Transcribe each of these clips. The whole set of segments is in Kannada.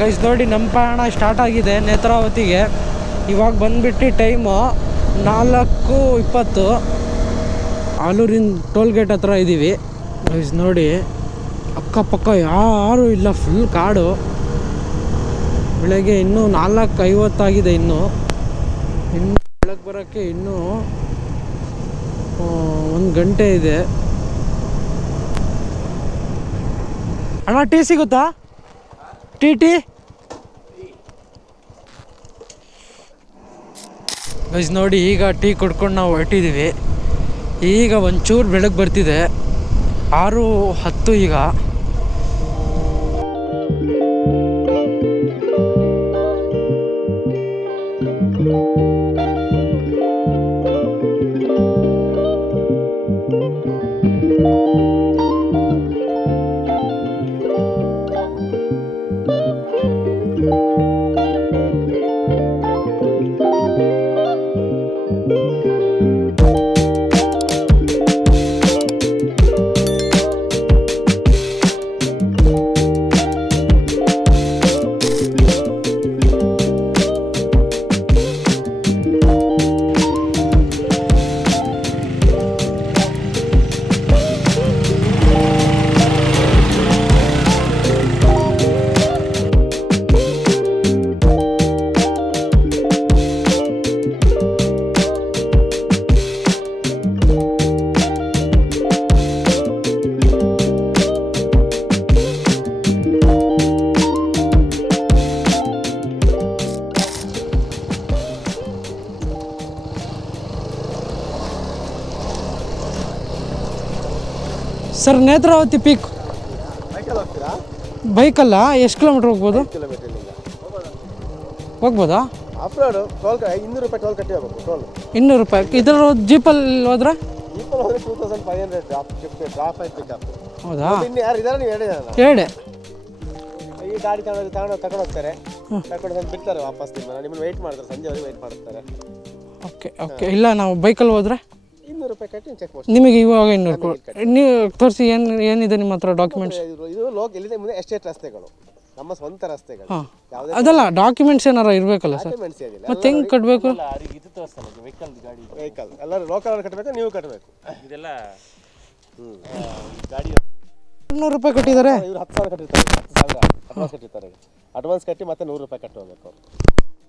ಗೈಸ್ ನೋಡಿ ನಮ್ಮ ಪ್ರಯಾಣ ಸ್ಟಾರ್ಟ್ ಆಗಿದೆ ನೇತ್ರಾವತಿಗೆ. ಇವಾಗ ಬಂದುಬಿಟ್ಟು ಟೈಮು 4:20. ಆಲೂರಿನ ಟೋಲ್ ಗೇಟ್ ಹತ್ರ ಇದ್ದೀವಿ ಗೈಸ್. ನೋಡಿ ಅಕ್ಕಪಕ್ಕ ಯಾರೂ ಇಲ್ಲ, ಫುಲ್ ಕಾಡು. ಬೆಳಗ್ಗೆ ಇನ್ನೂ 4:50 ಇನ್ನು ಬೆಳಗ್ಗೆ ಬರೋಕ್ಕೆ ಇನ್ನೂ 1 ಗಂಟೆ ಇದೆ. ಅಣ್ಣ ಟೀ ಸಿಗುತ್ತಾ? ಟೀ ಗೈಸ್ ನೋಡಿ ಈಗ ಟೀ ಕುಡ್ಕೊಂಡು ನಾವು ಹೊರಟಿದ್ದೀವಿ. ಈಗ ಒಂಚೂರು ಬೆಳಗ್ಗೆ ಬರ್ತಿದೆ, 6:10 ಈಗ. ಸರ್ ನೇತ್ರಾವತಿ ಪೀಕ್ ಬೈಕಲ್ಲ ಎಷ್ಟು ಕಿಲೋಮೀಟ್ರ್ ಹೋಗ್ಬೋದು? ಹೋಗ್ಬೋದಾ? 200 ರೂಪಾಯಿ. ಇದರ ಜೀಪಲ್ಲಿ ಹೋದ್ರೆ ಹೌದಾ? ಎರಡೇ ಈ ಗಾಡಿ ತಗೊಂಡು ಹೋಗ್ತಾರೆ, ಬಿಡ್ತಾರೆ ವಾಪಸ್. ನಿಮ್ಮನ್ನು ವೆಯ್ಟ್ ಮಾಡ್ತಾರೆ, ಸಂಜೆವರೆಗೆ ವೆಯ್ಟ್ ಮಾಡ್ತಾರೆ. ಓಕೆ ಇಲ್ಲ ನಾವು ಬೈಕಲ್ಲಿ ಹೋದ್ರೆ 200 ರೂಪಾಯಿ ಕಟ್ಟಿ ಚೆಕ್ ಮಾಡಿ. ನಿಮಗೆ ಇವಾಗ 200 ನೀವು ತೋರಿಸಿ ಏನಿದೆ ನಿಮ್ಮ ಹತ್ರ ಡಾಕ್ಯುಮೆಂಟ್ಸ್? ಇದು ಇಲ್ಲಿಂದ ಮುಂದೆ ಎಸ್ಟೇಟ್ ರಸ್ತೆಗಳು, ನಮ್ಮ ಸ್ವಂತ ರಸ್ತೆಗಳು. ಅದಲ್ಲ ಡಾಕ್ಯುಮೆಂಟ್ಸ್ ಏನಾರ ಇರಬೇಕಲ್ಲ ಸರ್? ಮತ್ತೆ ಹೆಂಗೆ ಕಟ್ಟಬೇಕು? ವೆಹಿಕಲ್ ಎಲ್ಲರೂ ಲೋಕಲ್ ಕಟ್ಟಬೇಕು, ನೀವು ಕಟ್ಟಬೇಕು. ಇದೆಲ್ಲ ಗಾಡಿ 200 ರೂಪಾಯಿ ಕಟ್ಟಿದ್ದಾರೆ. ಇವರು 10,000 ಕಟ್ಟಿರ್ತಾರೆ, 10,000 ಅಡ್ವಾನ್ಸ್ ಕಟ್ಟಿರ್ತಾರೆ. ಅಡ್ವಾನ್ಸ್ ಕಟ್ಟಿ ಮತ್ತೆ 100 ರೂಪಾಯಿ ಕಟ್ಟಬೇಕು.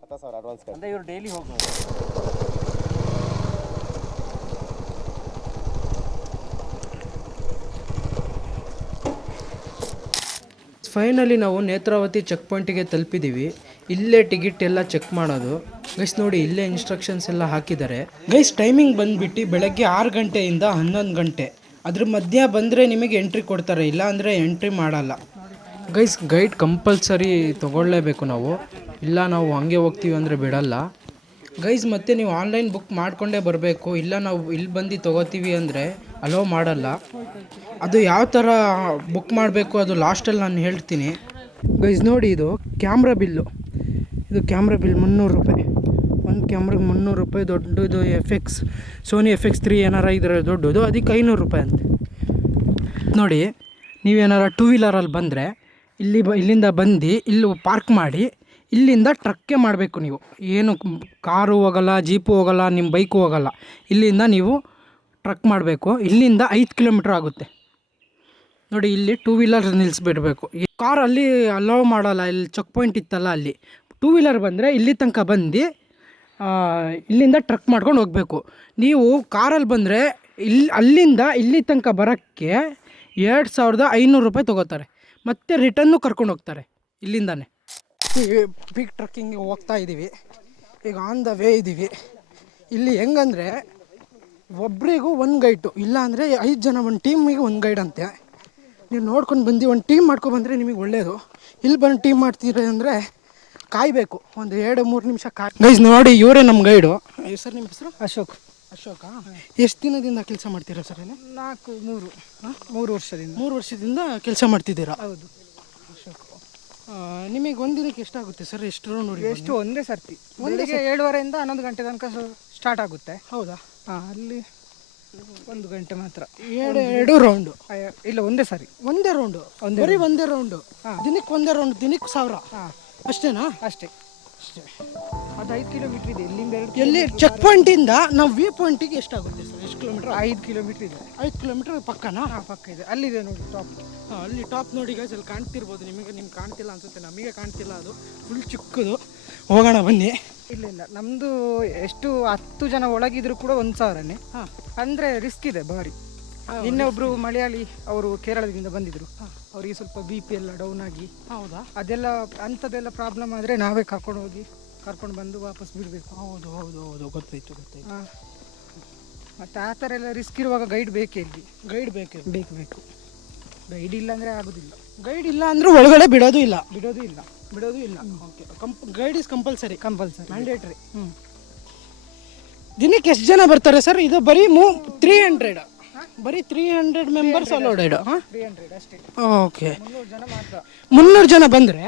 10,000 ಅಡ್ವಾನ್ಸ್ ಕಟ್ಟಿ ಅಂದ್ರೆ ಇವರು ಡೈಲಿ ಹೋಗ್ಬೋದು. ಫೈನಲಿ ನಾವು ನೇತ್ರಾವತಿ ಚೆಕ್ ಪಾಯಿಂಟಿಗೆ ತಲುಪಿದ್ದೀವಿ. ಇಲ್ಲೇ ಟಿಕೆಟ್ ಎಲ್ಲ ಚೆಕ್ ಮಾಡೋದು ಗೈಸ್. ನೋಡಿ ಇಲ್ಲೇ ಇನ್ಸ್ಟ್ರಕ್ಷನ್ಸ್ ಎಲ್ಲ ಹಾಕಿದ್ದಾರೆ ಗೈಸ್. ಟೈಮಿಂಗ್ ಬಂದುಬಿಟ್ಟು ಬೆಳಗ್ಗೆ 6 ಗಂಟೆಯಿಂದ 11 ಗಂಟೆ. ಅದ್ರ ಮಧ್ಯ ಬಂದರೆ ನಿಮಗೆ ಎಂಟ್ರಿ ಕೊಡ್ತಾರೆ, ಇಲ್ಲ ಅಂದರೆ ಎಂಟ್ರಿ ಮಾಡಲ್ಲ ಗೈಸ್. ಗೈಡ್ ಕಂಪಲ್ಸರಿ ತೊಗೊಳ್ಳೇಬೇಕು ನಾವು, ಇಲ್ಲ ನಾವು ಹಂಗೆ ಹೋಗ್ತೀವಿ ಅಂದರೆ ಬಿಡಲ್ಲ ಗೈಸ್. ಮತ್ತು ನೀವು ಆನ್ಲೈನ್ ಬುಕ್ ಮಾಡಿಕೊಂಡೇ ಬರಬೇಕು, ಇಲ್ಲ ನಾವು ಇಲ್ಲಿ ಬಂದು ತೊಗೋತೀವಿ ಅಂದರೆ ಅಲೋ ಮಾಡಲ್ಲ. ಅದು ಯಾವ ಥರ ಬುಕ್ ಮಾಡಬೇಕು ಅದು ಲಾಸ್ಟಲ್ಲಿ ನಾನು ಹೇಳ್ತೀನಿ ಗೈಸ್. ನೋಡಿ ಇದು ಕ್ಯಾಮ್ರಾ ಬಿಲ್ಲು, ಇದು ಕ್ಯಾಮ್ರಾ ಬಿಲ್ 300 ರೂಪಾಯಿ. ಒಂದು ಕ್ಯಾಮ್ರಾಗೆ 300 ರೂಪಾಯಿ. ದೊಡ್ಡದು FX ಸೋನಿ FX3 ಏನಾರ ಇದ್ರೆ ದೊಡ್ಡದು, ಅದಕ್ಕೆ 500 ರೂಪಾಯಿ ಅಂತೆ. ನೋಡಿ ನೀವೇನಾರ 2 ವೀಲರಲ್ಲಿ ಬಂದರೆ ಇಲ್ಲಿಂದ ಬಂದು ಇಲ್ಲಿ ಪಾರ್ಕ್ ಮಾಡಿ ಇಲ್ಲಿಂದ ಟ್ರಕ್ಕೆ ಮಾಡಬೇಕು. ನೀವು ಏನು ಕಾರು ಹೋಗಲ್ಲ, ಜೀಪು ಹೋಗಲ್ಲ, ನಿಮ್ಮ ಬೈಕು ಹೋಗಲ್ಲ. ಇಲ್ಲಿಂದ ನೀವು ಟ್ರಕ್ ಮಾಡಬೇಕು. ಇಲ್ಲಿಂದ 5 ಕಿಲೋಮೀಟ್ರ್ ಆಗುತ್ತೆ. ನೋಡಿ ಇಲ್ಲಿ 2 ವೀಲರ್ ನಿಲ್ಲಿಸ್ಬಿಡ್ಬೇಕು. ಕಾರಲ್ಲಿ ಅಲೋ ಮಾಡಲ್ಲ, ಇಲ್ಲಿ ಚೆಕ್ ಪಾಯಿಂಟ್ ಇತ್ತಲ್ಲ ಅಲ್ಲಿ. 2 ವೀಲರ್ ಬಂದರೆ ಇಲ್ಲಿ ತನಕ ಬಂದು ಇಲ್ಲಿಂದ ಟ್ರಕ್ ಮಾಡ್ಕೊಂಡು ಹೋಗಬೇಕು. ನೀವು ಕಾರಲ್ಲಿ ಬಂದರೆ ಅಲ್ಲಿಂದ ಇಲ್ಲಿ ತನಕ ಬರೋಕ್ಕೆ 2,500 ರೂಪಾಯಿ ತೊಗೋತಾರೆ. ಮತ್ತು ರಿಟರ್ನು ಕರ್ಕೊಂಡು ಹೋಗ್ತಾರೆ ಇಲ್ಲಿಂದಾನೆ. ಬಿಗ್ ಟ್ರಕ್ಕಿಂಗ್ಗೆ ಹೋಗ್ತಾ ಇದ್ದೀವಿ ಈಗ, ಆನ್ ದ ವೇ ಇದ್ದೀವಿ. ಇಲ್ಲಿ ಹೆಂಗಂದರೆ ಒಬ್ರಿಗೂ 1 ಗೈಡು, ಇಲ್ಲ ಅಂದರೆ 5 ಜನ ಒಂದು ಟೀಮಿಗೆ 1 ಗೈಡ್ ಅಂತೆ. ನೀವು ನೋಡ್ಕೊಂಡು ಬಂದು ಒಂದು ಟೀಮ್ ಮಾಡ್ಕೊಬಂದರೆ ನಿಮಗೆ ಒಳ್ಳೆಯದು. ಇಲ್ಲಿ ಬಂದು ಟೀಮ್ ಮಾಡ್ತೀರಿ ಅಂದರೆ ಕಾಯಬೇಕು, ಒಂದು 2-3 ನಿಮಿಷ ಗೈಸ್. ನೋಡಿ ಇವರೇ ನಮ್ಮ ಗೈಡು. ಸರ್ ನಿಮ್ಮ ಹೆಸರು? ಅಶೋಕ. ಎಷ್ಟು ದಿನದಿಂದ ಕೆಲಸ ಮಾಡ್ತೀರಾ ಸರ್ ಇಲ್ಲಿ? 3 ವರ್ಷದಿಂದ. 3 ವರ್ಷದಿಂದ ಕೆಲಸ ಮಾಡ್ತಿದ್ದೀರಾ? ಹೌದು. ಅಶೋಕ್, ನಿಮಗೆ ಒಂದಿನಕ್ಕೆ ಎಷ್ಟಾಗುತ್ತೆ ಸರ್? ಎಷ್ಟು ರೌಂಡ್ ನೋಡಿ? ಎಷ್ಟು ಒಂದೇ ಸರ್ತಿ ಬೆಳಿಗ್ಗೆ 7:30 ಇಂದ 11 ಗಂಟೆ ತನಕ ಸ್ಟಾರ್ಟ್ ಆಗುತ್ತೆ. ಹೌದಾ? ಅಲ್ಲಿ 1 ಗಂಟೆ ಮಾತ್ರ. ಎರಡು ರೌಂಡು? ಇಲ್ಲ, ಒಂದೇ ಸಾರಿ. ಒಂದೇ ರೌಂಡು? ಬರೀ ಒಂದೇ ರೌಂಡು? ದಿನಕ್ಕೆ ಒಂದೇ ರೌಂಡ್, ದಿನಕ್ಕೆ 1000? ಅಷ್ಟೇನಾ? ಅಷ್ಟೇ. ಅದು 5 ಕಿಲೋಮೀಟರ್ ಇದೆ ಇಲ್ಲಿಂದ. ಎಲ್ಲಿ ಚೆಕ್ ಪಾಯಿಂಟಿಂದ ನಾವು ವ್ಯೂ ಪಾಯಿಂಟಿಗೆ ಎಷ್ಟಾಗುತ್ತೆ ಸರ್? ಎಷ್ಟು ಕಿಲೋಮೀಟರ್? 5 ಕಿಲೋಮೀಟರ್ ಇದೆ. 5 ಕಿಲೋಮೀಟರ್ ಪಕ್ಕನಾ? ಪಕ್ಕ ಇದೆ. ಅಲ್ಲಿದೆ ನೋಡಿ ಟಾಪ್. ಅಲ್ಲಿ ಟಾಪ್ ನೋಡಿ ಗೈಸ್, ಅಲ್ಲಿ ಕಾಣ್ತಿರ್ಬೋದು ನಿಮಗೆ ಕಾಣ್ತಿಲ್ಲ ಅನ್ಸುತ್ತೆ, ನಮಗೆ ಕಾಣ್ತಿಲ್ಲ, ಅದು ಫುಲ್ ಚಿಕ್ಕದು. ಹೋಗೋಣ ಬನ್ನಿ. ಇಲ್ಲ, ನಮ್ಮದು ಎಷ್ಟು 10 ಜನ ಒಳಗಿದ್ರು ಕೂಡ 1000ನೇ. ಅಂದರೆ ರಿಸ್ಕ್ ಇದೆ ಭಾರಿ. ಇನ್ನೊಬ್ರು ಮಲಯಾಳಿ ಅವರು ಕೇರಳದಿಂದ ಬಂದಿದ್ರು, ಅವರಿಗೆ ಸ್ವಲ್ಪ BP ಎಲ್ಲ ಡೌನ್ ಆಗಿ. ಹೌದಾ? ಅದೆಲ್ಲ ಅಂಥದ್ದೆಲ್ಲ ಪ್ರಾಬ್ಲಮ್ ಆದರೆ ನಾವೇ ಕರ್ಕೊಂಡು ಬಂದು ವಾಪಸ್ ಬಿಡಬೇಕು. ಹೌದು, ಗೊತ್ತಾಯ್ತು. ಮತ್ತು ಆ ಥರ ಎಲ್ಲ ರಿಸ್ಕ್ ಇರುವಾಗ ಗೈಡ್ ಬೇಕೇ ಇಲ್ಲಿ. ಗೈಡ್ ಬೇಕು. ಗೈಡ್ ಇಲ್ಲ ಅಂದರೆ ಆಗೋದಿಲ್ಲ. ಗೈಡ್ ಇಲ್ಲ ಅಂದ್ರೆ ಒಳಗಡೆ ಬಿಡೋದು ಇಲ್ಲ. Okay, guide is compulsory, mandatory. ದಿನಕ್ಕೆ ಎಷ್ಟು ಜನ ಬರ್ತಾರೆ ಸರ್? ಇದು ಬರೀ 300? ಬರೀ 300 ಮೆಂಬರ್ಸ್ ಅಲೋಡೆಡ್? 300 ಅಷ್ಟೇ. ಓಕೆ, 300 ಜನ ಮಾತ್ರ. 300 ಜನ ಬಂದರೆ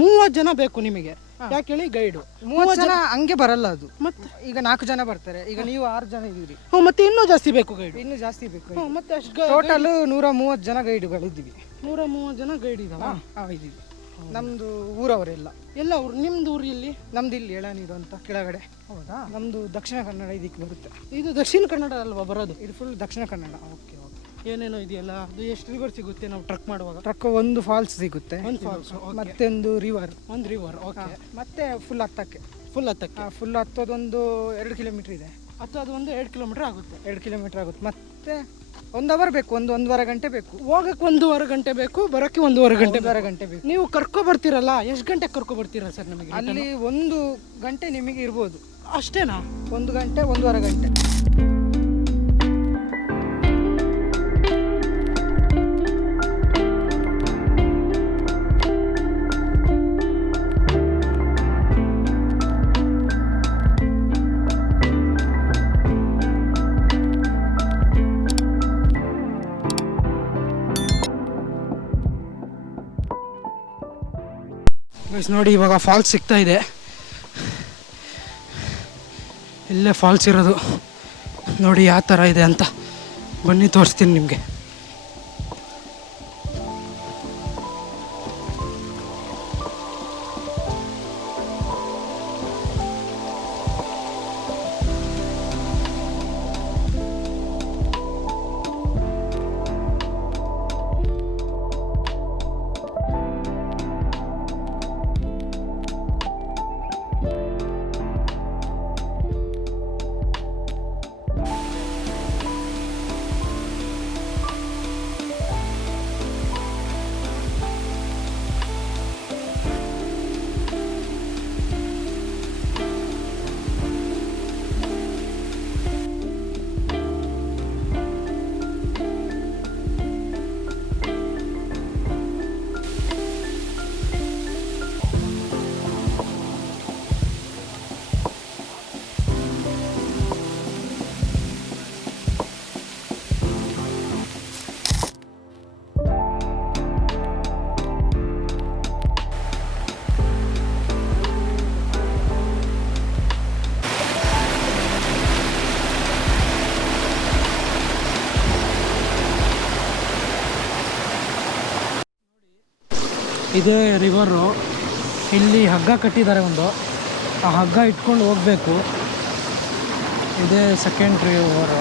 30 ಜನ ಬೇಕು ನಿಮಗೆ. ಯಾಕೆ ಹೇಳಿ? ಗೈಡು 30 ಜನ ಹಂಗೆ ಬರಲ್ಲ ಅದು. ಮತ್ತೆ ಈಗ 4 ಜನ ಬರ್ತಾರೆ, ಈಗ ನೀವು 6 ಜನ ಇದ್ದೀರಿ. ಮತ್ತೆ ಇನ್ನೂ ಜಾಸ್ತಿ ಬೇಕು ಗೈಡು? ಇನ್ನೂ ಜಾಸ್ತಿ ಬೇಕು. ಮತ್ತೆ ಅಷ್ಟು ಟೋಟಲ್ 130 ಜನ ಗೈಡುಗಳಿದ್ದೀವಿ. 130 ಜನ ಗೈಡ್ ಇದಾವ? ಇದ್ದೀವಿ. ನಮ್ಮದು ಊರವರೆಲ್ಲ. ಎಲ್ಲ ಊರು? ನಿಮ್ದು ಊರು ಎಲ್ಲಿ? ನಮ್ದು ಇಲ್ಲಿ ಎಳನೀರು ಅಂತ ಕೆಳಗಡೆ. ಹೌದಾ? ನಮ್ಮದು ದಕ್ಷಿಣ ಕನ್ನಡ ಇದಕ್ಕೆ ಬರುತ್ತೆ. ಇದು ದಕ್ಷಿಣ ಕನ್ನಡ ಅಲ್ವಾ ಬರೋದು? ಇದು ಫುಲ್ ದಕ್ಷಿಣ ಕನ್ನಡ. ಓಕೆ. ಏನೇನೋ ಇದೆಯಲ್ಲ, ಅದು ಎಷ್ಟು ರಿವರ್ ಸಿಗುತ್ತೆ ನಾವು ಟ್ರಕ್ ಮಾಡುವಾಗ? ಒಂದು ಫಾಲ್ಸ್ ಸಿಗುತ್ತೆ. ಒಂದು ಫಾಲ್ಸ್, ಮತ್ತೆ ಒಂದು ರಿವರ್. ಓಕೆ. ಮತ್ತೆ ಫುಲ್ ಹತ್ತೋದೊಂದು 2 ಕಿಲೋಮೀಟರ್ ಇದೆ. ಅದು ಒಂದು 2 ಕಿಲೋಮೀಟರ್ ಆಗುತ್ತೆ. 2 ಕಿಲೋಮೀಟರ್ ಆಗುತ್ತೆ. ಮತ್ತೆ 1 ಅವರ್ ಬೇಕು, 1.5 ಗಂಟೆ ಬೇಕು. ಹೋಗಕ್ಕೆ 1.5 ಗಂಟೆ ಬೇಕು, ಬರೋಕ್ಕೆ 1.5 ಗಂಟೆ ಬೇಕು. ನೀವು ಕರ್ಕೊಬರ್ತೀರಲ್ಲ, ಎಷ್ಟು ಗಂಟೆಗೆ ಕರ್ಕೊಬರ್ತೀರಾ ಸರ್ ನಮಗೆ? ಅಲ್ಲಿ 1 ಗಂಟೆ ನಿಮಗೆ ಇರ್ಬೋದು. ಅಷ್ಟೇನಾ? 1 ಗಂಟೆ, 1.5 ಗಂಟೆ. ನೋಡಿ, ಇವಾಗ ಫಾಲ್ಸ್ ಸಿಗ್ತಾ ಇದೆ. ಇಲ್ಲೇ ಫಾಲ್ಸ್ ಇರೋದು ನೋಡಿ ಯಾವ ಥರ ಇದೆ ಅಂತ. ಬನ್ನಿ ತೋರಿಸ್ತೀನಿ ನಿಮಗೆ. ಇದೇ ರಿವರು. ಇಲ್ಲಿ ಹಗ್ಗ ಕಟ್ಟಿದ್ದಾರೆ ಒಂದು, ಆ ಹಗ್ಗ ಇಟ್ಕೊಂಡು ಹೋಗಬೇಕು. ಇದೇ ಸೆಕೆಂಡ್ ರಿವರು.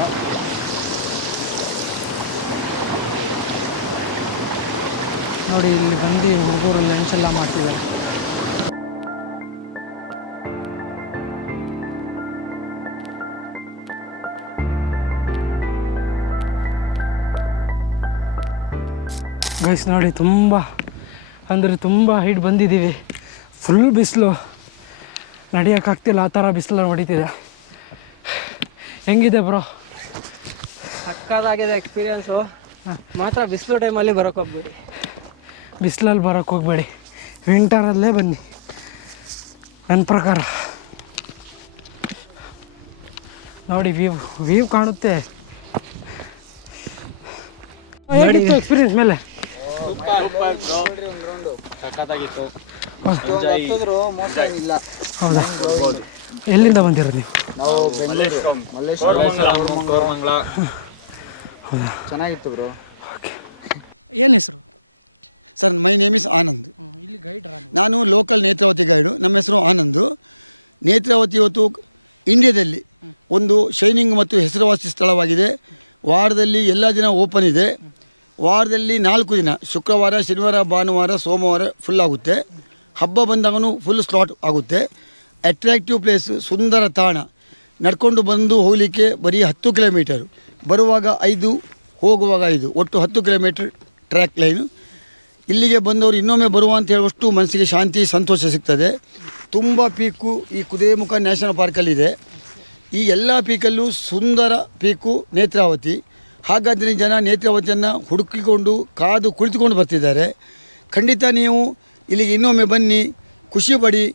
ನೋಡಿ, ಇಲ್ಲಿ ಬಂದು ಹುಡುಗರು ಲಂಚೆಲ್ಲ ಮಾಡ್ತಿದ್ದಾರೆ. ಗೈಸ್ ನೋಡಿ, ತುಂಬ ಹೈಟ್ ಬಂದಿದ್ದೀವಿ. ಫುಲ್ ಬಿಸಿಲು, ನಡೆಯೋಕ್ಕಾಗ್ತಿಲ್ಲ, ಆ ಥರ ಬಿಸಿಲು ಹೊಡಿತಿದೆ. ಹೆಂಗಿದೆ ಬ್ರೋ? ಸಕ್ಕತ್ತಾಗಿದೆ ಎಕ್ಸ್ಪೀರಿಯನ್ಸು. ಮಾತ್ರ ಬಿಸಿಲು ಟೈಮಲ್ಲಿ ಬರೋಕ್ಕೆ ಹೋಗ್ಬೇಡಿ. ಬಿಸಿಲಲ್ಲಿ ಬರೋಕ್ಕೆ ಹೋಗ್ಬೇಡಿ, ವಿಂಟರಲ್ಲೇ ಬನ್ನಿ ನನ್ನ ಪ್ರಕಾರ. ನೋಡಿ, ವ್ಯೂ ಕಾಣುತ್ತೆ. ಹೇಗಿತ್ತು ಎಕ್ಸ್ಪೀರಿಯನ್ಸ್ ಮೇಲೆ? ಸಖತ್ತಾಗಿತ್ತು. ಹೌದಾ? ಎಲ್ಲಿಂದ ಬಂದಿರೋದು ನೀವು? ನಾವು ಬೆಂಗಳೂರು ಮಲ್ಲೇಶ್ವರಂ ಕೋರಮಂಗಲ. ಚೆನ್ನಾಗಿತ್ತು ಬ್ರೋ. ಏನು ಹೆಸರು? Sir my name is Anand. ಇಲ್ಲಿ ಗೈಡ್ ನಾನು ಲೋಕಲ್ ನೇತ್ರಾವತಿ ಗೈಡು. ನಮ್ಮ ಹೆಸರು ಆನಂದ್. ನೇತ್ರಾವತಿ ಇವತ್ತು ಇಂಡಿಯಾದಲ್ಲಿ ಒಂದು ಶೈನಿಂಗ್ ಮತ್ತು ಹೆಸರುವಾಸಿ ಸ್ಥಳವಾಗಿದೆ. ವಾರದಲ್ಲಿ ಎಲ್ಲ ದಿನ ಓಪನ್ ಇದೆ. ವಾರದಲ್ಲಿ 4 ದಿನ, ಶುಕ್ರವಾರ, ಶನಿವಾರ, ಭಾನುವಾರ, ಸೋಮವಾರ ಫುಲ್ ಆಗುತ್ತೆ. ಹಬ್ಬ ಬಂದಾಗೂ ಫುಲ್ ಸ್ಲಾಟ್ ಆಗುತ್ತೆ. ಅಟ್ರಾಕ್ಟಿವ್ ಪ್ಲೇಸ್, ಸುಂದರ ತಾಣ. ನಡ್ಕೊಂಡು ಬಂದು ಹೋಗಲಿಕ್ಕೆ ಬರೀ 10 ಕಿಲೋಮೀಟರ್, ಬರುವಾಗ 5, ಹೋಗುವಾಗ 5, ಒಟ್ಟು 10 ಕಿಲೋಮೀಟರ್ ಟ್ರ್ಯಾಕ್ ಲೈನು. ಇಲ್ಲಿಗೆ ಬಂದವರು ಇನ್ನೊಮ್ಮೆ ಬರುವ ಅಂತ ಹೇಳುವಷ್ಟು ಮನಸ್ಸಿಗೆ ಶಾಂತಿ, ಸಂತೋಷ ಸಿಗ್ತದೆ. ತುಂಬ ಪೀಕು ಈ ಕುದುರೆಮುಖ ನ್ಯಾಷನಲ್ ಪಾರ್ಕಲ್ಲಿದೆ. ಈ ಎಲ್ಲ ಪೀಕಲ್ಲೂ ಸುಂದರ ಪೀಕು ನೇತ್ರಾವತಿ. ಹಾಗಾದರೆ ಜನ ನೇತ್ರಾವತಿಯನ್ನು ಹುಡುಕಿಕೊಂಡು ಕಾದು ಕುಳಿತುಕೊಂಡು ಬರ್ತಿದ್ದಾರೆ. ಖಂಡಿತ ನೀವು ಇಲ್ಲಿಗೆ ಇನ್ನೊಮ್ಮೆ ಬನ್ನಿ, ಖುಷಿ ಪಡಿ,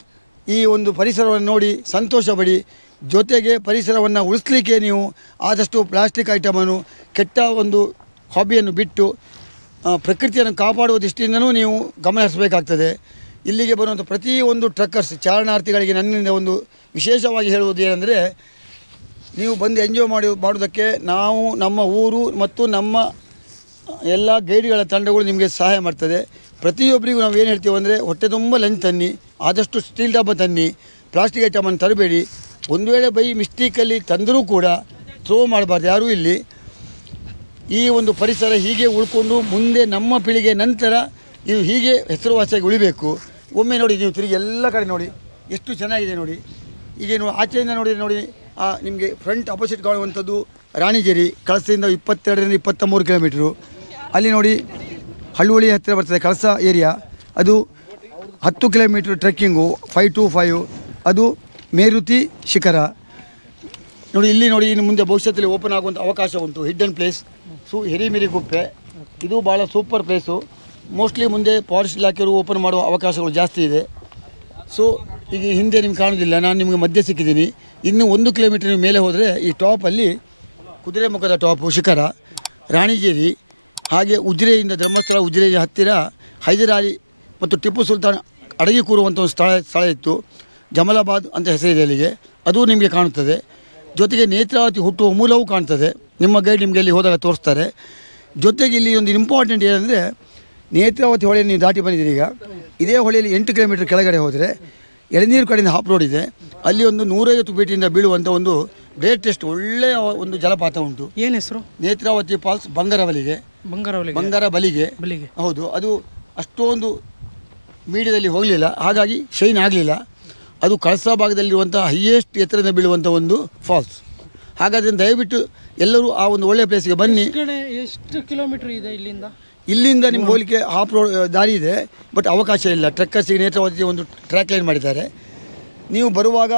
ಈ ಒಂದು ಪರಿಸರವನ್ನು ನೋಡಿ ಸಂತೋಷ ಪಡಿ. ಜೊತೆಗೆ ಪರಿಸರವನ್ನು ಉಳಿಸ್ಲಿಕ್ಕೆ ನೀವು ಆದಷ್ಟು ಪ್ಲಾಸ್ಟಿಕ್ ಐಟಮನ್ನು, ಕೆಟ್ಟ ಒಂದು ಹಾಬಿಯನ್ನು ಬಿಟ್ಟು ಪ್ರಕೃತಿಯನ್ನು ಕಾಪಾಡುವ ದೃಷ್ಟಿಯಿಂದನೂ ನೀವು ಗಮನ ಹರಿಸಬೇಕಾಗ್ತದೆ. ಇಲ್ಲಿಗೆ ಬರುವಂಥ ಪ್ರತಿಯೊಂದು ಟ್ರಕ್ಕರ್ಸ್, ಚಾರಣಾರ್ಥಿಗಳಿಗೆ ನನ್ನಿಂದ ಒಂದು ವಿಶೇಷವಾಗಿ ಹೇಳುವುದು ಏನಂದರೆ, ನೀವು ಬಂದು ಎಂಜಾಯ್ ಮಾಡೋದಕ್ಕೆ ನಾವು, ನಮ್ಮ ಊರು ಮತ್ತು ನಮ್ಮ ಎಲ್ಲ ಗೈಡ್ಗಳ ತಂಡಗಳು ನಿಮಗೆ ಸಹಾಯ ಮಾಡ್ತದೆ. ಪ್ರತಿಯೊಬ್ಬರಿಗೂ ನಾವು ಏನು ಹೇಳ್ತೀವಿ ಅಂದರೆ, ಹೊಟ್ಟೆ ತುಂಬ ಲಂಚ್ ತನ್ನಿ, ಆದಷ್ಟು ಸ್ಟೀಲ್ ಡಬ್ಬ ತನ್ನಿ, ಪ್ಲಾಸ್ಟಿಕ್ ಐಟಮನ್ನು ತರಬೇಡಿ. ಒಂದು ವೇಳೆ ಬೈ ಮಿಸ್ಟೇಕಲ್ಲಿ ತಂದರೂ ಕೂಡ ಥ್ರೋ ಮಾಡಬಾರ್ದು ಯಾರೂ ಇಲ್ಲಿ. ಈ ಒಂದು ಪರಿಸರ ಹೀಗೆ ಉಳ್ಕೊಂಡು ಮುಂದೆ ನಮ್ಮ ಪೀಳಿಗೆ ನಂತರ ಇದು ಹೀಗೆ ಹೆಸರುವಾಸಿಯಾಗಿ ಉಳಿಬೇಕು. ಒಮ್ಮೆ ನೋಡಿ, ನೀವು ತಿರುಗಿ ಎಲ್ಲ ಕಡೆ ನೋಡಿ ಎಷ್ಟು ಚೆನ್ನಾಗಿದೆ ನೋಡಿ. ಈಗ ನೋಡಿ ಆಚೆಯಿಂದ ನೋಡಿ ನಿಮಗೆ ಫ್ರಂಟ್ ಅಪೋಸಿಟ್ ಕಾಣುವಂಥದ್ದು ರಾಣಿಜೇರಿ. ಕಳಸದಿಂದ 22ರಿಂದ 23 ಕಿಲೋಮೀಟ್ರು. ಅಲ್ಲಿ ನೋಡಿ ಹಳ್ಳುವಳಿ ಹತ್ತಿರ ಬರ್ತದೆ ಕಳಸ ಏರಿಯಾ. ಅದು 10 ಕಿಲೋಮೀಟ್ರ್ ಟ್ರೆಕ್ಕಿಂಗು, 5 to 5. ಅದು ಮೇರುತಿ ಶಿಖರ ನೋಡಿ. ಇಲ್ಲಿ ನೋಡಿ, ಇನ್ನು ಮುಂದೆ ಭವಿಷ್ಯದಲ್ಲಿ ಓಪನ್ ಆಗುವಂಥ ಅವಕಾಶ ಉಂಟು. ಹಿಡ್ಡನ್ ಪ್ಲೇಸ್ ಹಿರಿಮಿರಿ ಗುಪ್ಪೆ, ಇದು ಭಾಳ ಸೂಪರ್ ಪ್ಲೇಸು. ಮೋಸ್ಟ್ಲಿ ಮುಂದೆ ಫಾರೆಸ್ಟ್ ಇಲಾಖೆಯವರು ಓಪನ್ ಮಾಡುವ ಅವಕಾಶಗಳು ಜಾಸ್ತಿ ಇದೆ. ಸೊ ಈಗ ಹಿಂದೆ ನಿಮ್ಗೆ ಕಾಣೋದಿಲ್ಲ, ನಾನು ನಿಮಗೆ ಮಧ್ಯೆ ಸಿಕ್ಕಿದ್ದೀನಿ. ಇನ್ನು 1 ಕಿಲೋಮೀಟರ್ ನೀವು ಮೇಲೆ ಹೋದರೆ ಈ ಟಾಪಲ್ಲಿ ಕುದುರೆಮುಖದ ಟಾಪು ಶಿಖರ, ರಾಣಿಜೇರಿ, ಹಾಗೆ ಉಜಿರೆಯಿಂದ ಧರ್ಮಸ್ಥಳ, ಉಜಿರೆಯ ಹತ್ತಿರ ಹೈದರಾಲಿ ಮತ್ತು ಟಿಪ್ಪು ಸುಲ್ತಾನ್ ಅಡಗಿ ಕೂರುವಂಥ ಒಂದು ಸ್ಥಳ ಇತ್ತು. ಜಮಲಾಬಾದ್ ಅಂತ ಹೆಸರಿದೆ ಅಲ್ಲಿಗೆ, ಅದು ನಿಮಗೆ ಕಾಣುತ್ತದೆ. ಜೊತೆಗೆ ನೇತ್ರಾವತಿ ಹುಟ್ಟುವ ಮೂಲವೂ ಕಾಣ್ತದೆ. ನಿಮ್ಮ ಗೈಡ್ ನಿಮಗೆ ಅಲ್ಲಿ ಹೋದಾಗ ತೋರಿಸ್ತಾರೆ. ಜೊತೆಗೆ ಇಲ್ಲಿ ಒಂದು ಇಂಪಾರ್ಟೆಂಟ್ ಏನಂದರೆ, ನೇತ್ರಾವತಿ ಹೊಳೆಯನ್ನು ನೀವು ದಾಟಿ ಬಂದಿದ್ದೀರಿ. ಈಗ ಇದೇ ಹೊಳೆಯಲ್ಲಿ 8 ಕಿಲೋಮೀಟರ್ ಕೆಳಗಡೆ ಹೋದರೆ ಎಳನೀರು ಕಡೆಯಿಂದ ಹಾಫ್ ರೋಡ್ ಇದೆ. ಅಲ್ಲಿ ಒಂದು 150 ಫೀಟಿಂದ ಬೀಳುವಂಥ ಒಂದು ಗ್ರೇಟೆಸ್ಟ್ ಒಳ್ಳೆಯ ಒಂದು ಜಲಪಾತ ಉಂಟು. ಏನು ಹೆಸರು? ನೇತ್ರಾವತಿ ಫಾಲ್ಸ್. ಬಂಗಾರಬಲಿಗೆ. ಹೌದು. ಅದು ಅಷ್ಟೊಂದು ಮೀಡಿಯಾದಲ್ಲಿ ಹೋಗಲಿಲ್ಲ, ಹಾಗಾಗಿ ಶೈನ್ ಆಗಲಿಲ್ಲ. ಅದು ಕಳಸಾ ಭಾಗದಲ್ಲಿರುವಂಥ ಹೈಯೆಸ್ಟ್ ಎತ್ತರದಿಂದ ಬೀಳುವಂಥ ಒಂದು ಫಾಲ್ಸ್. ಹಾಗಾದರೆ ದಯವಿಟ್ಟು ಎಲ್ಲರೂ ಆ ಒಂದು ಒಳ್ಳೆಯ ಪ್ಲೇಸ್ಗೆ ಬನ್ನಿ. ಎಷ್ಟು ಕಿಲೋಮೀಟರ್ ಇದೆ ಇಲ್ಲಿಂದ? ಇಲ್ಲಿಂದ ನಿಮ್ಗೆ ಹೋಗಲಿಕ್ಕೆ ಹಾಫ್ ರೋಡ್ ದಾರಿ ಇದೆ, ಬಟ್ ಅವಕಾಶ ಇಲ್ಲ. ಟ್ರೆಕ್ಕರ್ಸಿಗೆ ನೇತ್ರಾವತಿ ಒಂದು ಟ್ರ್ಯಾಕ್ ಲೈನ್ ಮಾಡಿದ್ದಾರೆ. ನೀವು ಬರುವಾಗ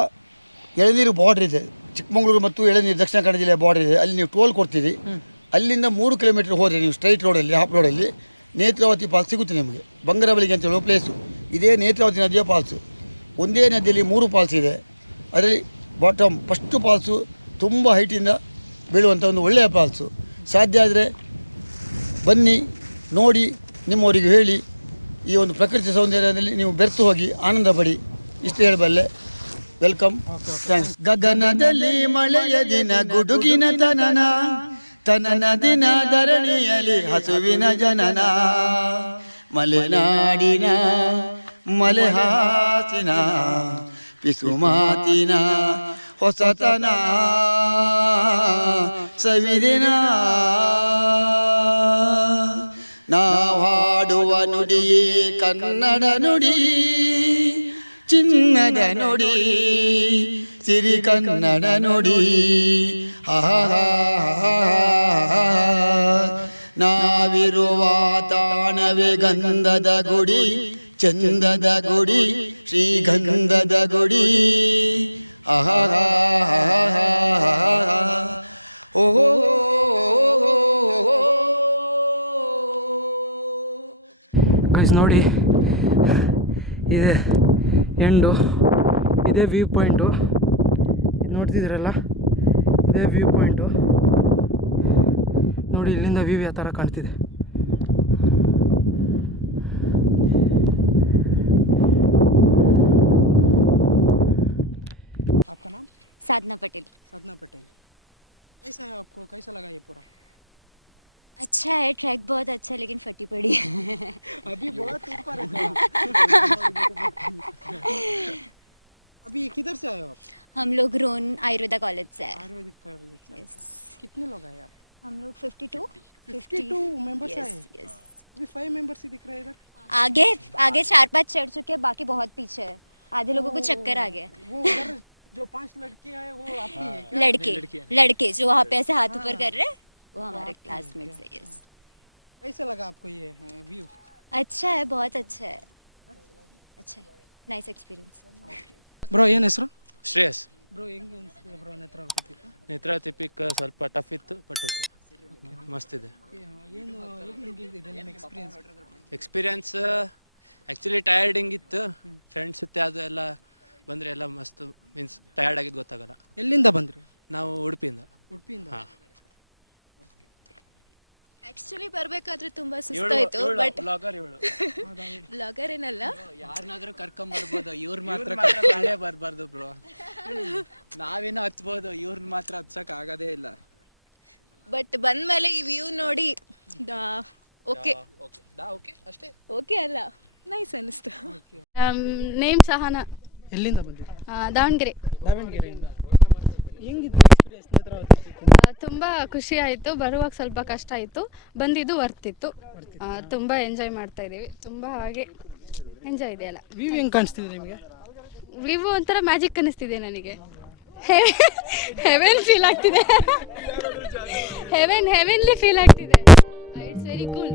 ಎಳನೀರು ಬಾರ್ಡ್ರ್ ಇದೆ, ಚಿಕ್ಕಮಗಳೂರು ಮತ್ತು ಎಳನೀರು ದಕ್ಷಿಣ ಕನ್ನಡ ಜಿಲ್ಲೆಯ ಬಾರ್ಡರ್ ಇದೆ. ಅಲ್ಲಿ ನೀವು ಟೋಲ್ ಕೊಡ್ತೀರಿ. ಅಲ್ಲಿಂದ 3 ಕಿಲೋಮೀಟರ್ ಹೋದರೆ ನೀವು ಸ್ಟ್ರೈಟ್ ರೋಡಲ್ಲಿ, ಹಾಫ್ ರೋಡಲ್ಲಿ ನೇತ್ರಾವತಿ ಫಾಲ್ಸ್ ಸಿಗುತ್ತೆ ನಿಮಗೆ. ಬಂಗಾರಬಲಿಗೆ ಅಂತ ಹೇಳುವ ಪ್ಲೇಸು. ಇದೇ ನೇತ್ರಾವತಿ ನದಿಯ ಫಾಲ್ಸು. ಒಂದೇ ನದಿಯಲ್ಲಿ 3 ಫಾಲ್ಸ್ ಇದೆ. ಅದರಲ್ಲಿ ಬಾಟಮ್ ಫಸ್ಟು ಫಾಲ್ಸು ತುಂಬ ಹೈಟಿಂದ ಬೀಳುವಂಥ ಒಂದು ಒಳ್ಳೆಯ ಫಾಲ್ಸು. ಸಾಧ್ಯ ಆದರೆ ಬನ್ನಿ, ನೋಡಿ, ನಿಮ್ಮವರಿಗೆ ಹೇಳಿ. ಈ ಒಂದು ಪ್ರಕೃತಿ ಸೌಂದರ್ಯದಲ್ಲಿ ನೀವು ಬೆರೆತು ಹೋಗಿ ಆನಂದ ಪಡಿ. ಇಷ್ಟು ಹೇಳಬಲ್ಲೆ. Welcome, thanks. ಗಗನದಲ್ಲಿ ಮಳೆಯ ದಿನ ಗುಡುಗಿನ ತನನ ದಿನ ಧರಣಿಯಲ್ಲಿ ಹಸುವಿನ ಜನನ, ಮಲೆನಾಡಿನ ಮಲೆ ಹಾಸಿನ ಪಿಸುಮಾತಿನ ಹೊಸತನ ಸವಿದಿನ. ನಾವಾಡುವ ನುಡಿಯೇ ಕನ್ನಡ ನುಡಿ, ಚಿನ್ನದ ನುಡಿ, ಸಿರಿ ಕನ್ನಡ ನುಡಿ. ನಾವಿರುವ ತಾಣವೇ ಗಂಧದ ಗುಡಿ, ಚಂದದ ಗುಡಿ, ಶ್ರೀಗಂಧದ ಗುಡಿ. ಓಹೋ ಗೈಸ್ ನೋಡಿ, ಇದೆ ಎಂಡು, ಇದೇ ವ್ಯೂ ಪಾಯಿಂಟು. ಇದು ನೋಡ್ತಿದ್ದೀರಲ್ಲ, ಇದೇ ವ್ಯೂ ಪಾಯಿಂಟು. ನೋಡಿ ಇಲ್ಲಿಂದ ವ್ಯೂ ಯಾವ ಥರ ಕಾಣ್ತಿದೆ. आपका नाम? साधना पटेल। साधना पटेल। कैसा है आपको, कैसा लगा ये पूरा? अच्छा है, ट्रैक बहुत अच्छा है लेकिन फटी पड़ी है। अभी बहुत ऊपर है था। अभी किधर से आए हो आप? हम लोग रोन आयुर्वेदा कॉलेज से आए। आयुर्वेदिक कॉलेज से। Yes. कितने लोग आए आप? हम लोग 52 52 मेंबर्स आए। Yes, yes. अभी 5 मेंबर्स ही दिख रहे हैं इधर। आगे आगे 4-5 चढ़ चुके हैं, बाकी बहुत पीछे है। आधे लोगों को चक्कर आ गया। वो उधर जो 5 लड़के आए वो आप ही है क्या? लड़के जो वहाँ पे ऐसे हाथ ऊपर कर रहे हैं वो हमारे क्लासमेट्स है। यस। कैसा लगा आपको ये व्यू? अच्छा है, बहुत अच्छा है, अच्छा है, नाइस एक्सपीरियंस। ಬ್ರೋ ಏನು ಹೆಸರು? ಶ್ರೇಯಸ್. ಬ್ರೋ ಹೆಂಗೆ ಅನಿಸ್ತಿದೆ bro Netravati peak? Netravati peak ಸ್ವಲ್ಪ ಟಫ್ ಇತ್ತು, ಬಟ್ ಓಕೆ, ಮಸ್ತ್ ಇದೆ. ಏನು ಹೆಂಗಿದೆ ನಿಮ್ಮ ಎಕ್ಸ್ಪೀರಿಯನ್ಸ್? ಎಕ್ಸ್ಪೀರಿಯನ್ಸ್ ಆ್ಯಕ್ಚುಲಿ ಟಯರ್ಡಿಂಗ್ ಇತ್ತು. ಫ್ರೆಂಡ್ಸ್ ಜೊತೆ ಅದು ಎಲ್ಲ ಬಂದರೆ ಎಲ್ಲ ಮಸ್ತ್, ಮೀನ್ಸ್ ಟಯರ್ಡ್ ಆಗಿದ್ದು ಗೊತ್ತಾಗಲ್ಲ. ಎಲ್ಲಿಂದ ಬಂದ್ರಿ? ನಾವು ಉಡುಪಿಯಿಂದ. ಉಡುಪಿಯಿಂದ. ಹಾಂ. ಆಕ್ಚುಲಿ ಬರಬೇಕಾದ್ರೆ ತುಂಬ ಸುಸ್ತಾಯಿತು, ಬಟ್ ಬ್ಲಾಗರ್ ಏನಲ್ಲ, ಯಾರನ್ನಾದ್ರೂ ಕರ್ಕೊಂಬರ್ಬೋದು, ಇವ್ರು ಮಾತ್ರ ಬರಬಾರ್ದು ಬ್ರೋ. ನಾವೇನೋ ಹತ್ಬೋದು, ಇವ್ರನ್ನ ಮಾತ್ರ ಹತ್ಸಕ್ ಆಗೋದೇ ಇಲ್ಲ. ಬಟ್ ಬಂದ್ಮೇಲೆ ಈ ವ್ಯೂ ನೋಡಿ ಓಕೆ ಅಷ್ಟೇ, ಓಕೆ ಅಲ್ಲ, ನೈಸ್ ಅನ್ನಿಸ್ತು. ನೇಮ್ ಸಹನಾ, ಎಲ್ಲಿಂದ ಬಂದಿರಿ? ದಾವಣಗೆರೆ. ದಾವಣಗೆರೆಯಿಂದ. ಹೆಂಗಿತ್ತು ಎಕ್ಸ್ಪೀರಿಯನ್ಸ್ ನೇತ್ರಾವತಿ ಪೀಕ್? ತುಂಬ ಖುಷಿ ಆಯಿತು, ಬರುವಾಗ ಸ್ವಲ್ಪ ಕಷ್ಟ ಆಯಿತು, ಬಂದಿದ್ದು ವರ್ತಿತ್ತು. ತುಂಬ ಎಂಜಾಯ್ ಮಾಡ್ತಾ ಇದ್ದೀವಿ, ತುಂಬ ಹಾಗೆ ಎಂಜಾಯ್ ಇದೆ ಅಲ್ಲ. ವ್ಯೂ ಹೆಂಗೆ ಕಾಣಿಸ್ತಿದೆ ನಿಮಗೆ? ವ್ಯೂ ಒಂಥರ ಮ್ಯಾಜಿಕ್ ಅನ್ನಿಸ್ತಿದೆ ನನಗೆ. ಹೆವೆನ್ ಫೀಲ್ ಆಗ್ತಿದೆ, ಹೆವೆನ್ಲಿ ಫೀಲ್ ಆಗ್ತಿದೆ. It's very cool.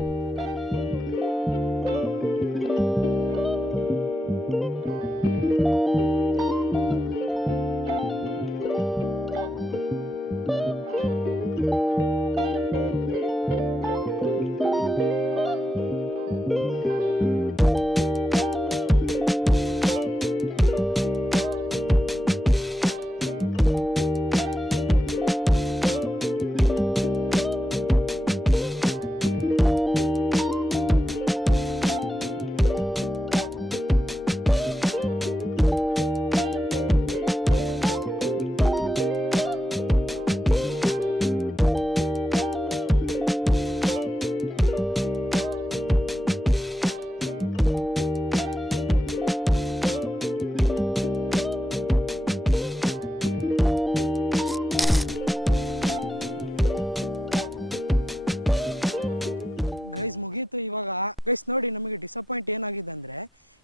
ಗೈಸ್ ಮುಗೀತು ಇವಾಗ. ಗೈಸ್ ನೋಡಿ, ನಮಗೆ ಡಿಸಪಾಯಿಂಟ್ ಏನಾಗಿದೆ ಅಂದರೆ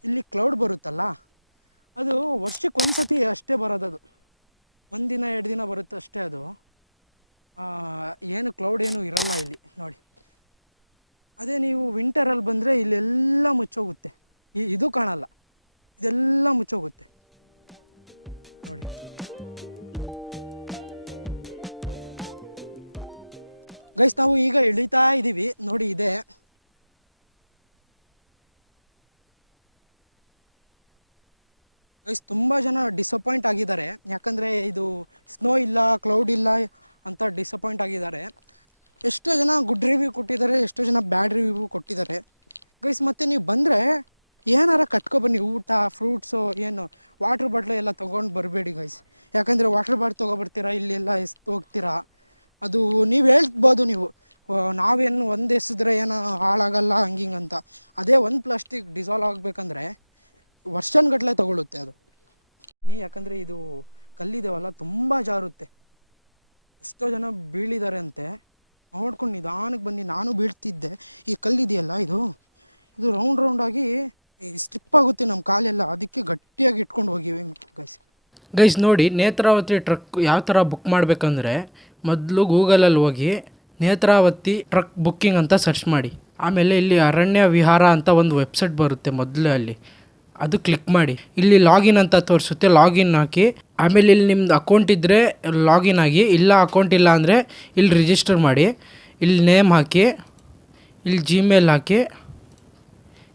ಇಲ್ಲಿ ಕ್ಲೌಡ್ ಬರುತ್ತಲ್ಲ, ಅದು ವರ್ಷಕ್ಕೆ ಒಂದು ಸತಿ ಅಷ್ಟೇ ಬರೋದು. 1 ದಿನ 2 ದಿನ ಬರುತ್ತೆ ಅಷ್ಟೇ ಅದು. ಏನು ಕ್ಲೌಡ್ ಏನು ಇರಲ್ಲ ಇಲ್ಲಿ ನೋಡಿ. ಅದೇ ನೀವು ವಿಂಟರಲ್ಲಿ ಬಂದರೆ ಇಲ್ಲೆಲ್ಲ ಮುಚ್ಚೋಗುತ್ತೆ, ಇದು ಕಾಣಲ್ಲ, ಇದೆಲ್ಲ ಮುಚ್ಚೋಗುತ್ತೆ ನೋಡಿ. ಗೈಸ್ ನಾವು ಈಗ ಇಳಿತಾ ಇದ್ದೀವಿ ನೋಡಿ. ಇದೆ ಗೈಸ್, ತುಂಬ ಜನ ಡಿಸಪಾಯಿಂಟ್ ಆಗಿದ್ದಾರೆ, ಯಾಕಂದರೆ ಇದು ಸ್ನೋ ಇಲ್ಲ, ಕ್ಲೌಡ್ ಇಲ್ಲ ಅಂತ ಡಿಸಪಾಯಿಂಟ್ ಆಗಿದ್ದಾರೆ. ಎಷ್ಟೋ ಜನ ಗುಡ್ ರಿವ್ಯೂ ಕೊಟ್ಟಿದ್ದಾರೆ, ಎಷ್ಟೋ ಜನ ಬ್ಯಾಡ್ ರಿವ್ಯೂ ಕೊಟ್ಟಿದ್ದಾರೆ ಗೈಸ್. ಮತ್ತು ನೀವು ಬಂದರೆ ಏನಾರ ಕಟ್ಕೊಬನ್ನಿ, ಊಟ, ಫ್ರೂಟ್ಸು, ಏನು ವಾಟ್ರ್ ಬಾಟ್ಲು ಎಲ್ಲ ತೊಗೊಂಡು ಬರಬೇಡಿ ಗೈಸ್. ಯಾಕಂದರೆ ವಾಟ್ರ್ ಬಾಟ್ಲ್ ತೊಗೊಬರ್ತೀರಾ, ಇಲ್ಲೆಲ್ಲ ಎಸ್ದು ಹೋಗ್ತೀರಾ. ಅದು ನೀವು ಹೇಳ್ಬೋದು, ನೀವು ನಾವೇನು ಒಂದು ಎಸೆದ್ರೆ ಏನೋ ಹಾಳಾಗಲ್ಲ ಹಂಗಿಂಗೆ ಅಂತ. ಅದೇ ಒಂದು ಪ್ಲಾಸ್ಟಿಕ್ ಡಿಸಾಲ್ವ್ ಆಗಬೇಕಂದ್ರೆ ವರ್ಷಗಟ್ಟಲೆ ತಗೊಳ್ಳುತ್ತೆ ಅದು. ಯಾಕಂದರೆ ಇದು ಕಲ್ಲಿದೇವಲ್ಲ, ತುಂಬ ಜಾರುತ್ತೆ, ಎಷ್ಟೋ ಜನ ಬೀಳಿದ್ದಾರೆ ಅಂತೆ. ನೋಡ್ಕೊಂಡು ನಿಧಾನಕ್ಕೆ ಬನ್ನಿ, ನಾನು ಬೀಳ್ತಿದ್ದೆ. ಈ ಕಲ್ಲಿದೆಯಲ್ಲ, ಇದು ರೌಂಡಾಗಿ ಸ್ಲಿಪ್ ಆಗುತ್ತೆ ನಮ್ಮ ಕಾಲೆಲ್ಲ, ಅದಕ್ಕೆ ಗಟ್ಟಿಯಾಗಿ ಇಟ್ಕೊಂಡು ಹೋಗಿ ಗೈಸ್. ನೋಡಿ, ನೇತ್ರಾವತಿ ಟ್ರಕ್ ಯಾವ ಥರ ಬುಕ್ ಮಾಡಬೇಕಂದ್ರೆ ಮೊದಲು ಗೂಗಲಲ್ಲಿ ಹೋಗಿ ನೇತ್ರಾವತಿ ಟ್ರಕ್ ಬುಕ್ಕಿಂಗ್ ಅಂತ ಸರ್ಚ್ ಮಾಡಿ. ಆಮೇಲೆ ಇಲ್ಲಿ ಅರಣ್ಯ ವಿಹಾರ ಅಂತ ಒಂದು ವೆಬ್ಸೈಟ್ ಬರುತ್ತೆ ಮೊದಲು, ಅಲ್ಲಿ ಅದು ಕ್ಲಿಕ್ ಮಾಡಿ. ಇಲ್ಲಿ ಲಾಗಿನ್ ಅಂತ ತೋರಿಸುತ್ತೆ, ಲಾಗಿನ್ ಹಾಕಿ. ಆಮೇಲೆ ಇಲ್ಲಿ ನಿಮ್ದು ಅಕೌಂಟ್ ಇದ್ದರೆ ಲಾಗಿನ್ ಆಗಿ, ಇಲ್ಲ ಅಕೌಂಟ್ ಇಲ್ಲ ಅಂದರೆ ಇಲ್ಲಿ ರಿಜಿಸ್ಟರ್ ಮಾಡಿ. ಇಲ್ಲಿ ನೇಮ್ ಹಾಕಿ, ಇಲ್ಲಿ ಜಿಮೇಲ್ ಹಾಕಿ,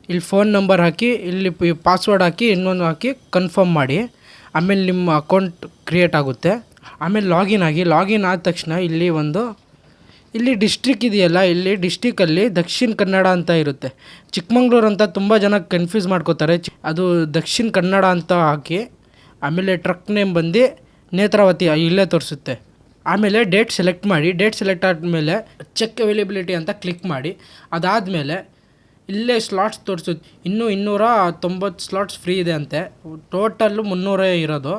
ಇಲ್ಲಿ ಫೋನ್ ನಂಬರ್ ಹಾಕಿ, ಇಲ್ಲಿ ಪಾಸ್ವರ್ಡ್ ಹಾಕಿ, ಇನ್ನೊಂದು ಹಾಕಿ ಕನ್ಫರ್ಮ್ ಮಾಡಿ. ಆಮೇಲೆ ನಿಮ್ಮ ಅಕೌಂಟ್ ಕ್ರಿಯೇಟ್ ಆಗುತ್ತೆ. ಆಮೇಲೆ ಲಾಗಿನ್ ಆಗಿ. ಲಾಗಿನ್ ಆದ ತಕ್ಷಣ ಇಲ್ಲಿ ಡಿಸ್ಟ್ರಿಕ್ ಇದೆಯಲ್ಲ, ಇಲ್ಲಿ ಡಿಸ್ಟ್ರಿಕ್ಕಲ್ಲಿ ದಕ್ಷಿಣ ಕನ್ನಡ ಅಂತ ಇರುತ್ತೆ. ಚಿಕ್ಕಮಂಗ್ಳೂರು ಅಂತ ತುಂಬ ಜನ ಕನ್ಫ್ಯೂಸ್ ಮಾಡ್ಕೋತಾರೆ, ಅದು ದಕ್ಷಿಣ ಕನ್ನಡ ಅಂತ ಹಾಕಿ. ಆಮೇಲೆ ಟ್ರಕ್ ನೇಮ್ ಬಂದು ನೇತ್ರಾವತಿ ಇಲ್ಲೇ ತೋರಿಸುತ್ತೆ. ಆಮೇಲೆ ಡೇಟ್ ಸೆಲೆಕ್ಟ್ ಮಾಡಿ, ಡೇಟ್ ಸೆಲೆಕ್ಟ್ ಆದಮೇಲೆ ಚೆಕ್ ಅವೈಲೇಬಿಲಿಟಿ ಅಂತ ಕ್ಲಿಕ್ ಮಾಡಿ. ಅದಾದಮೇಲೆ ಇಲ್ಲೇ ಸ್ಲಾಟ್ಸ್ ತೋರಿಸುತ್ತೆ. ಇನ್ನೂ 290 ಸ್ಲಾಟ್ಸ್ ಫ್ರೀ ಇದೆ ಅಂತೆ. ಟೋಟಲ್ಲು 300 ಇರೋದು.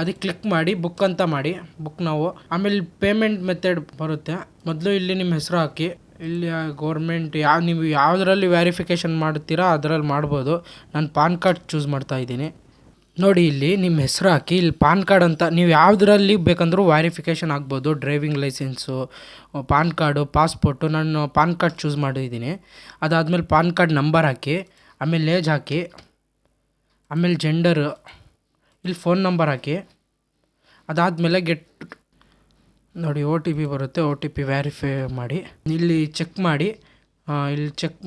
ಅದಕ್ಕೆ ಕ್ಲಿಕ್ ಮಾಡಿ ಬುಕ್ ಅಂತ ಮಾಡಿ, ಬುಕ್ ನಾವು. ಆಮೇಲೆ ಪೇಮೆಂಟ್ ಮೆಥಡ್ ಬರುತ್ತೆ. ಮೊದಲು ಇಲ್ಲಿ ನಿಮ್ಮ ಹೆಸರು ಹಾಕಿ, ಇಲ್ಲಿ ಗೌರ್ಮೆಂಟ್ ನೀವು ಯಾವುದರಲ್ಲಿ ವೆರಿಫಿಕೇಷನ್ ಮಾಡ್ತೀರಾ ಅದರಲ್ಲಿ ಮಾಡ್ಬೋದು. ನಾನು ಪಾನ್ ಕಾರ್ಡ್ ಚೂಸ್ ಮಾಡ್ತಾಯಿದ್ದೀನಿ. ನೋಡಿ, ಇಲ್ಲಿ ನಿಮ್ಮ ಹೆಸರು ಹಾಕಿ, ಇಲ್ಲಿ ಪಾನ್ ಕಾರ್ಡ್ ಅಂತ ನೀವು ಯಾವುದರಲ್ಲಿ ಬೇಕಂದ್ರೂ ವೆರಿಫಿಕೇಷನ್ ಆಗ್ಬೋದು. Driving licence, PAN card, passport. ನಾನು ಪಾನ್ ಕಾರ್ಡ್ ಚೂಸ್ ಮಾಡಿದ್ದೀನಿ. ಅದಾದಮೇಲೆ ಪಾನ್ ಕಾರ್ಡ್ ನಂಬರ್ ಹಾಕಿ, ಆಮೇಲೆ ಏಜ್ ಹಾಕಿ, ಆಮೇಲೆ ಜೆಂಡರು, ಇಲ್ಲಿ ಫೋನ್ ನಂಬರ್ ಹಾಕಿ. ಅದಾದಮೇಲೆ ನೋಡಿ OTP ಬರುತ್ತೆ. OTP ವೆರಿಫೈ ಮಾಡಿ, ಇಲ್ಲಿ ಚೆಕ್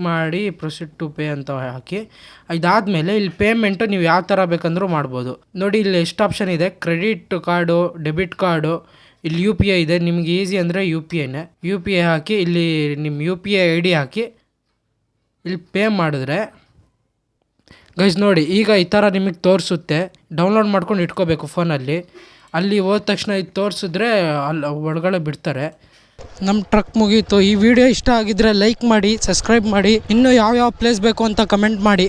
ಮಾಡಿ, ಪ್ರೊಸೀಡ್ ಟು ಪೇ ಅಂತ ಹಾಕಿ. ಇದಾದಮೇಲೆ ಇಲ್ಲಿ ಪೇಮೆಂಟು ನೀವು ಯಾವ ಥರ ಬೇಕಂದ್ರೂ ಮಾಡ್ಬೋದು. ನೋಡಿ, ಇಲ್ಲಿ ಎಷ್ಟು ಆಪ್ಷನ್ ಇದೆ. ಕ್ರೆಡಿಟ್ ಕಾರ್ಡು, ಡೆಬಿಟ್ ಕಾರ್ಡು, ಇಲ್ಲಿ UPI ಇದೆ. ನಿಮ್ಗೆ ಈಸಿ ಅಂದರೆ UPIನೇ. UPI ಹಾಕಿ, ಇಲ್ಲಿ ನಿಮ್ಮ UPI ID ಹಾಕಿ, ಇಲ್ಲಿ ಪೇ ಮಾಡಿದ್ರೆ ಗೈಸ್ ನೋಡಿ, ಈಗ ಈ ಥರ ನಿಮಗೆ ತೋರಿಸುತ್ತೆ. ಡೌನ್ಲೋಡ್ ಮಾಡ್ಕೊಂಡು ಇಟ್ಕೋಬೇಕು ಫೋನಲ್ಲಿ. ಅಲ್ಲಿ ಹೋದ ತಕ್ಷಣ ಇದು ತೋರಿಸಿದ್ರೆ ಅಲ್ಲಿ ಒಳಗಡೆ ಬಿಡ್ತಾರೆ. ನಮ್ಮ ಟ್ರಕ್ ಮುಗೀತು. ಈ ವಿಡಿಯೋ ಇಷ್ಟ ಆಗಿದ್ದರೆ ಲೈಕ್ ಮಾಡಿ, ಸಬ್ಸ್ಕ್ರೈಬ್ ಮಾಡಿ. ಇನ್ನೂ ಯಾವ ಪ್ಲೇಸ್ ಬೇಕು ಅಂತ ಕಮೆಂಟ್ ಮಾಡಿ.